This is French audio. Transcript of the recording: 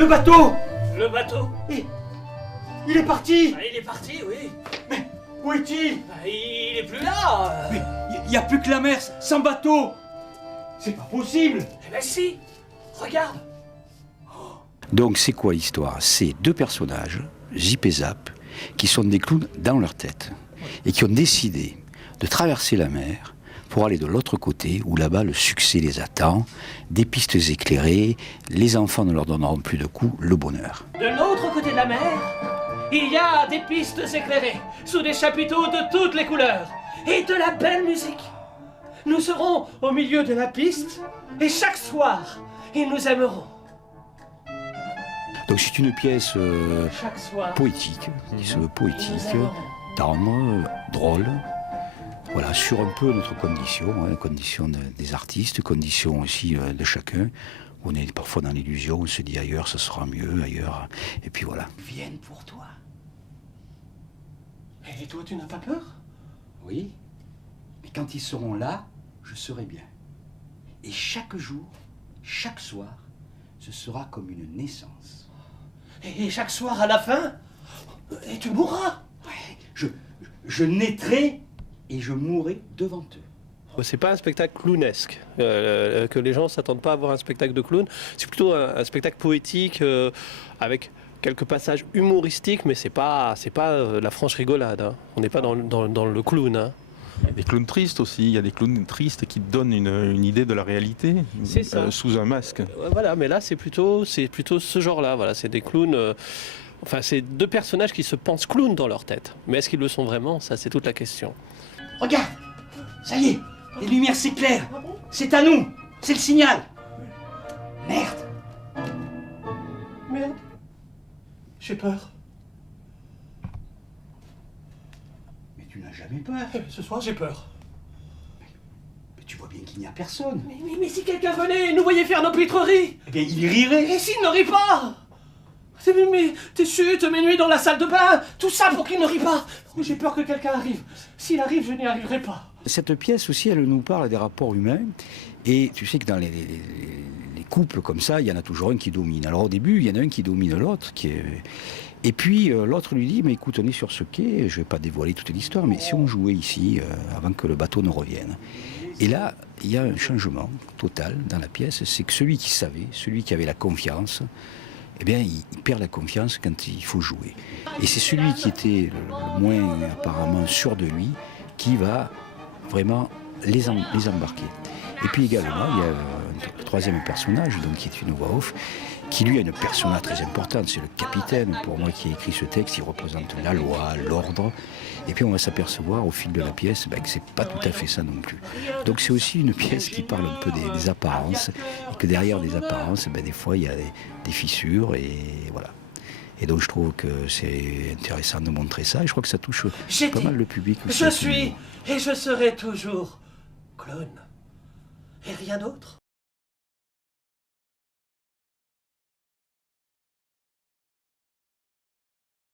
Le bateau! Le bateau? Il est parti! Il est parti, oui. Mais où est-il? Il est plus là. Mais il n'y a plus que la mer sans bateau! C'est pas possible! Eh ben si. Regarde. Donc c'est quoi l'histoire? C'est deux personnages, Zip et Zap, qui sont des clowns dans leur tête et qui ont décidé de traverser la mer pour aller de l'autre côté où là-bas le succès les attend, des pistes éclairées, les enfants ne leur donneront plus de coups, le bonheur. De l'autre côté de la mer, il y a des pistes éclairées, sous des chapiteaux de toutes les couleurs, et de la belle musique. Nous serons au milieu de la piste, et chaque soir, ils nous aimeront. Donc c'est une pièce Chaque soir, poétique, qui se veut ils poétique, nous aimeront. tendre, drôle, voilà, sur un peu notre condition, condition des artistes, condition aussi de chacun. On est parfois dans l'illusion, on se dit ailleurs ce sera mieux, ailleurs, et puis voilà. Ils viennent pour toi. Et toi, tu n'as pas peur? Oui, mais quand ils seront là, je serai bien. Et chaque jour, chaque soir, ce sera comme une naissance. Et chaque soir, à la fin, et tu mourras. Ouais, je naîtrai et je mourrai devant eux. C'est pas un spectacle clownesque, que les gens s'attendent pas à voir un spectacle de clown. C'est plutôt un spectacle poétique avec quelques passages humoristiques, mais c'est pas la franche rigolade. Hein. On n'est pas dans le clown. Hein. Il y a des clowns tristes aussi, il y a des clowns tristes qui donnent une idée de la réalité C'est ça. sous un masque. Voilà, mais là c'est plutôt ce genre-là. Voilà, c'est des clowns. Enfin, c'est deux personnages qui se pensent clowns dans leur tête. Mais est-ce qu'ils le sont vraiment? Ça, c'est toute la question. Regarde! Ça y est! Les lumières s'éclairent! C'est à nous! C'est le signal! Merde! Merde. J'ai peur. Mais tu n'as jamais peur! Ce soir, j'ai peur. Mais tu vois bien qu'il n'y a personne! Mais si quelqu'un venait et nous voyait faire nos pitreries? Eh bien, il rirait! Et s'il ne rit pas? Tes chutes, mes nuits dans la salle de bain, tout ça pour qu'il ne rit pas. J'ai peur que quelqu'un arrive. S'il arrive, je n'y arriverai pas. Cette pièce aussi, elle nous parle des rapports humains. Et tu sais que dans les couples comme ça, il y en a toujours un qui domine. Alors au début, il y en a un qui domine l'autre. Et puis l'autre lui dit, mais écoute, on est sur ce quai, je ne vais pas dévoiler toute l'histoire, mais si on jouait ici, avant que le bateau ne revienne. Et là, il y a un changement total dans la pièce. C'est que celui qui savait, celui qui avait la confiance, eh bien, il perd la confiance quand il faut jouer. Et c'est celui qui était le moins apparemment sûr de lui qui va vraiment les embarquer. Et puis également, il y a un troisième personnage, donc, qui est une voix off, qui lui a une personnage très importante, c'est le capitaine. Pour moi qui ai écrit ce texte, il représente la loi, l'ordre. Et puis on va s'apercevoir au fil de la pièce que c'est pas tout à fait ça non plus. Donc c'est aussi une pièce qui parle un peu des apparences, et que derrière des apparences, des fois il y a des fissures, et voilà. Et donc je trouve que c'est intéressant de montrer ça, et je crois que ça touche pas mal le public aussi. Je suis et je serai toujours clown. Et rien d'autre.